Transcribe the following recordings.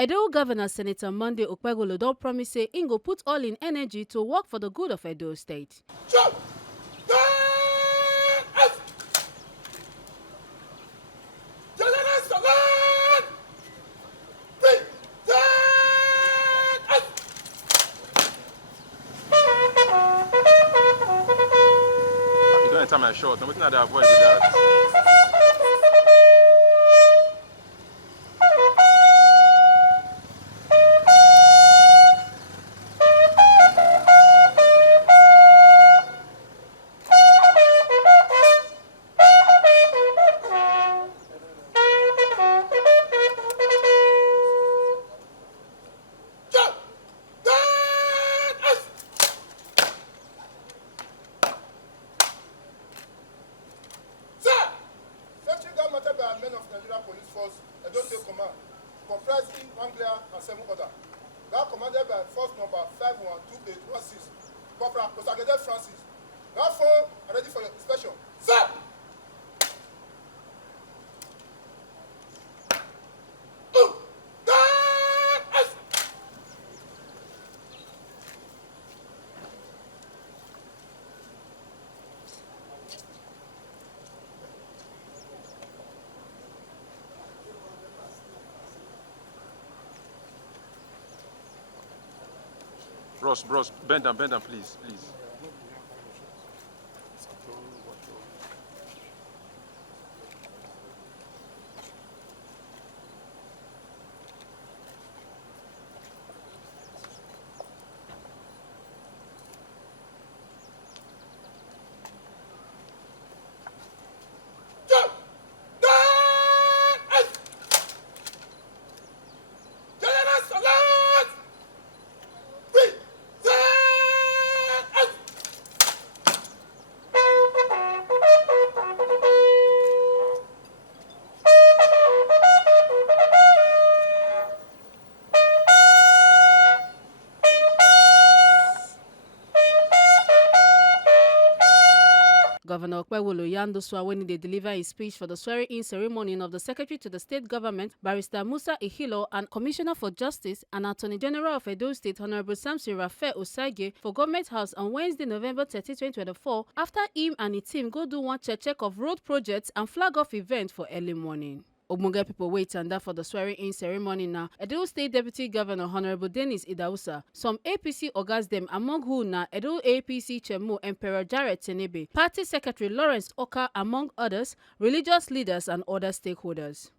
Edo Governor Senator Monday Okpebholo don promise say im go put all in energy to work for the good of Edo State. You don't enter my shot. I'm looking at their voice with that. Men of Nigeria Police Force, Edo State Command, comprising Anglia and 7 others. Now commanded by Force number 512816, Corporal Osagie Francis. Now phone and ready for your inspection. Sir! Bros, bend down, please. Governor Okpebholo yarn those when they deliver his speech for the swearing-in ceremony of the Secretary to the State Government, Barrister Musa Ikhilor, and Commissioner for Justice and Attorney General of Edo State, Honorable Samson Osagie, for Government House on Wednesday, November 30, 2024, after him and his team go do one check of road projects and flag-off event for early morning. Ogbonge people wait and that for the swearing-in ceremony now. Edo State Deputy Governor Honorable Dennis Idausa, some APC ogas them, among who na Edo APC Chemo Emperor Jared Tenebe, Party Secretary Lawrence Oka, among others, religious leaders and other stakeholders.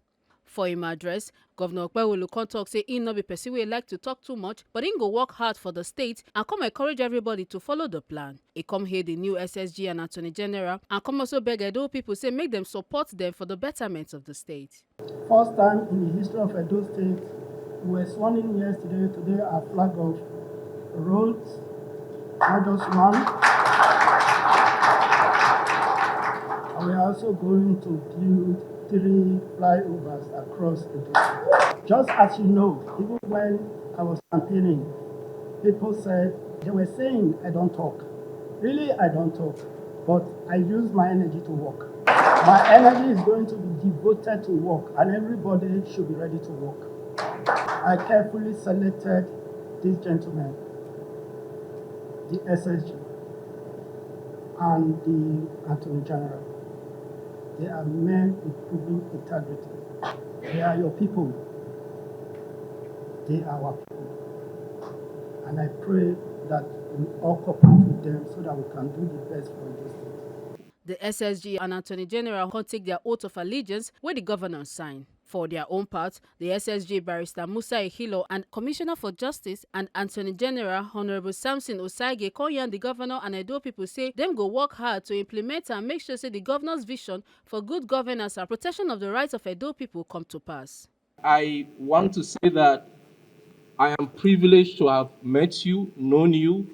For him address, Governor Okpebholo come talk say he no be person wey like to talk too much, but he go work hard for the state and come encourage everybody to follow the plan. He come hear the new SSG and Attorney General and come also beg Edo people say make them support them for the betterment of the state. First time in the history of Edo State, we were sworn in yesterday. Today our flag of roads, not just one. And we are also going to build 3 flyovers across Edo State. Just as you know, even when I was campaigning, people said, they were saying I don't talk. Really, I don't talk, but I use my energy to work. My energy is going to be devoted to work, and everybody should be ready to work. I carefully selected these gentlemen, the SSG and the Attorney General. They are men with proven integrity. They are your people. They are our people. And I pray that we all cooperate with them so that we can do the best for this state. The SSG and Attorney General can take their oath of allegiance where the governor sign. For their own part, the SSG Barrister Musa Ikhilor and Commissioner for Justice and Attorney General Honorable Samson Osagie call yarn the governor and Edo people say them go work hard to implement and make sure say the governor's vision for good governance and protection of the rights of Edo people come to pass. I want to say that I am privileged to have met you, known you,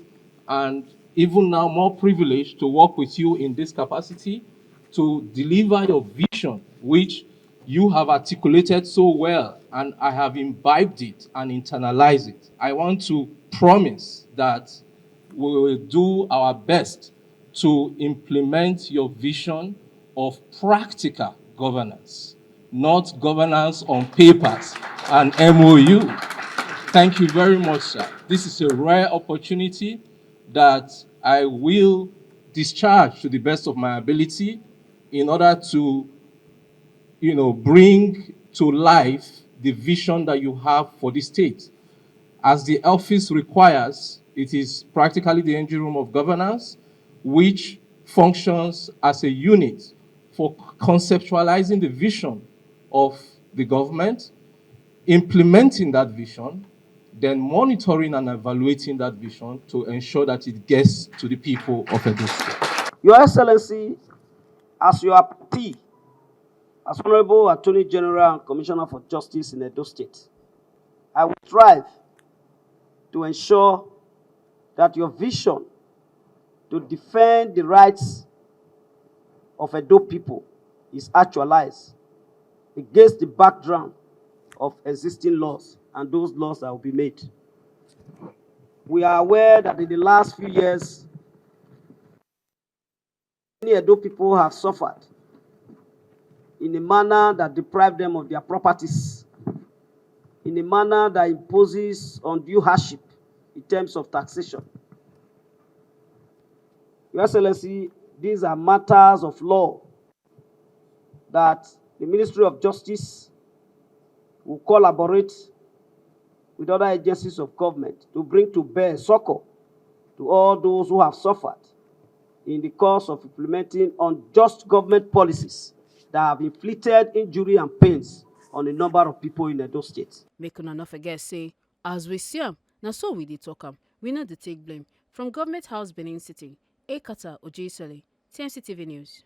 and even now more privileged to work with you in this capacity to deliver your vision, which you have articulated so well, and I have imbibed it and internalized it. I want to promise that we will do our best to implement your vision of practical governance, not governance on papers, an MOU. Thank you very much, sir. This is a rare opportunity that I will discharge to the best of my ability in order to, bring to life the vision that you have for the state. As the office requires, it is practically the engine room of governance, which functions as a unit for conceptualizing the vision of the government, implementing that vision, then monitoring and evaluating that vision to ensure that it gets to the people of Edo State. Your Excellency, as your appointee, as Honorable Attorney General and Commissioner for Justice in Edo State, I will strive to ensure that your vision to defend the rights of Edo people is actualized against the background of existing laws and those laws that will be made. We are aware that in the last few years, many Edo people have suffered in a manner that deprives them of their properties, in a manner that imposes undue hardship in terms of taxation. Your Excellency, these are matters of law that the Ministry of Justice will collaborate with other agencies of government to bring to bear succor to all those who have suffered in the course of implementing unjust government policies that have inflicted injury and pains on a number of people in Edo State. Make una no forget say, as we see am, na so we dey talk am. We no dey take blame. From Government House, Benin City, Ekata Ojeisole, TMC TV News.